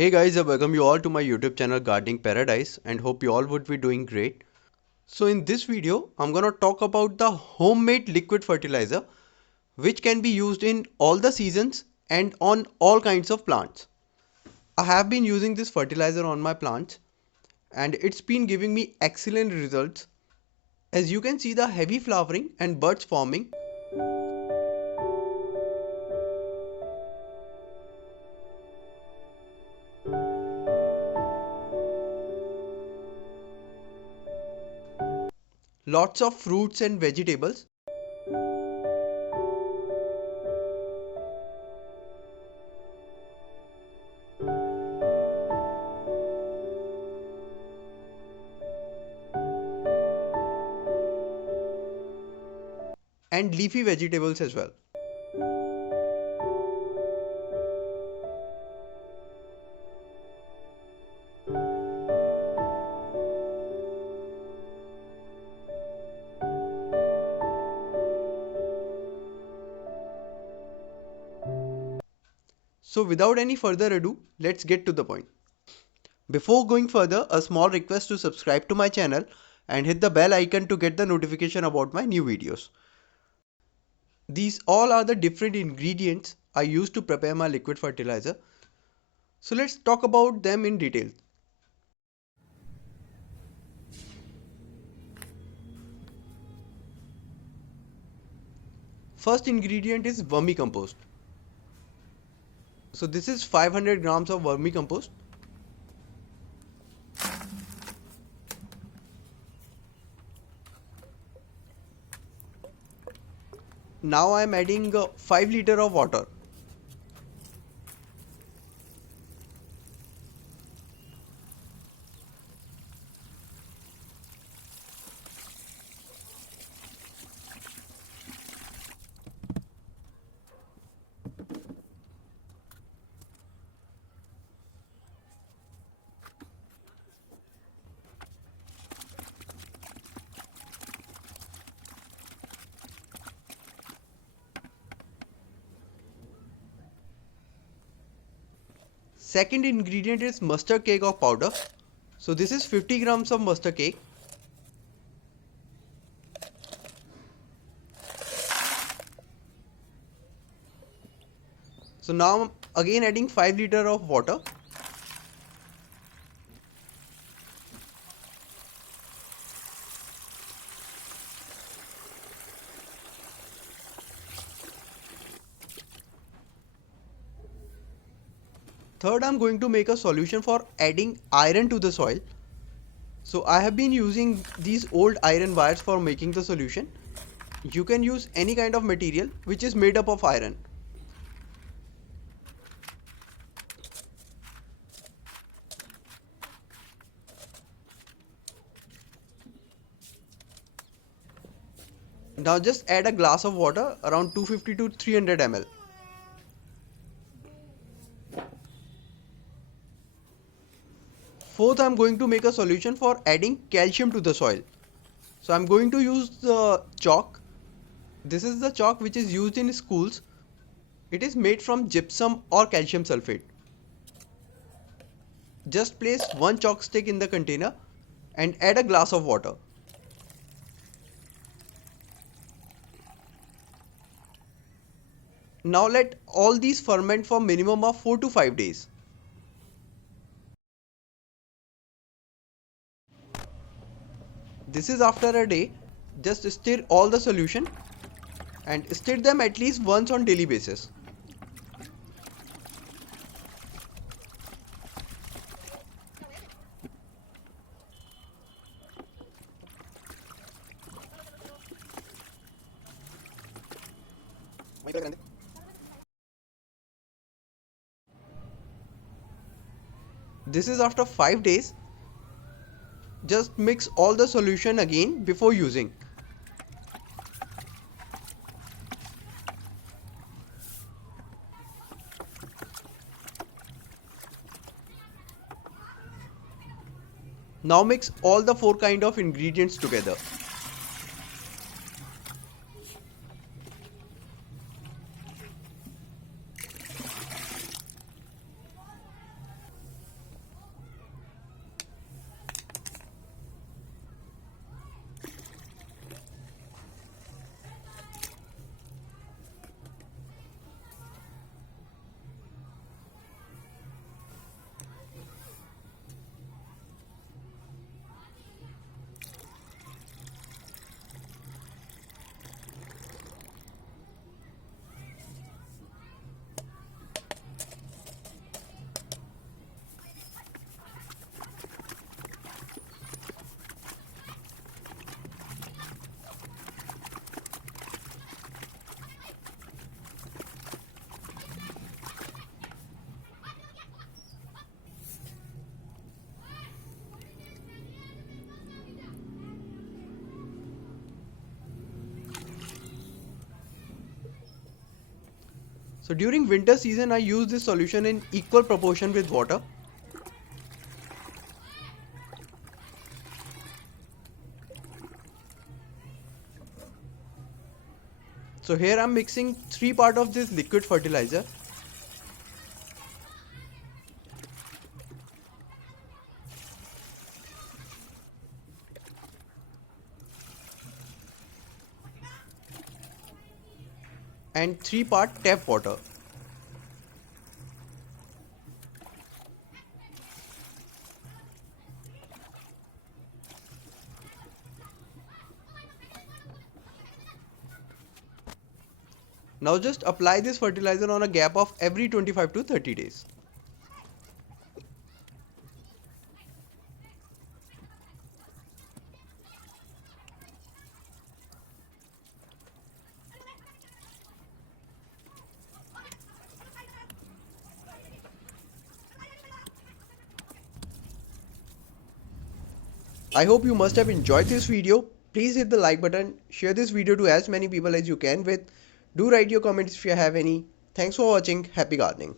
Hey guys, I welcome you all to my YouTube channel Gardening Paradise and hope you all would be doing great. So in this video, I'm gonna talk about the homemade liquid fertilizer which can be used in all the seasons and on all kinds of plants. I have been using this fertilizer on my plants and it's been giving me excellent results. As you can see the heavy flowering and buds forming. Lots of fruits and vegetables. And leafy vegetables as well. So without any further ado, let's get to the point. Before going further, a small request to subscribe to my channel and hit the bell icon to get the notification about my new videos. These all are the different ingredients I use to prepare my liquid fertilizer. So let's talk about them in detail. First ingredient is vermicompost. So this is 500 grams of vermicompost. Now I am adding 5 liters of water. Second ingredient is mustard cake or powder. So this is 50 grams of mustard cake. So now I'm again adding 5 liters of water. Third, I'm going to make a solution for adding iron to the soil. So I have been using these old iron wires for making the solution. You can use any kind of material which is made up of iron. Now just add a glass of water around 250 to 300 ml. Fourth, I'm going to make a solution for adding calcium to the soil. So I'm going to use the chalk. This is the chalk which is used in schools. It is made from gypsum or calcium sulfate. Just place one chalk stick in the container and add a glass of water. Now let all these ferment for minimum of 4 to 5 days. This is after a day. Just stir all the solution and stir them at least once on daily basis. This is after 5 days. Just mix all the solution again before using. Now mix all the 4 kind of ingredients together. So during winter season I use this solution in equal proportion with water. So here I'm mixing 3 parts of this liquid fertilizer. And 3 parts tap water. Now just apply this fertilizer on a gap of every 25 to 30 days. I hope you must have enjoyed this video. Please hit the like button, share this video to as many people as you can with. Do write your comments if you have any. Thanks for watching. Happy gardening.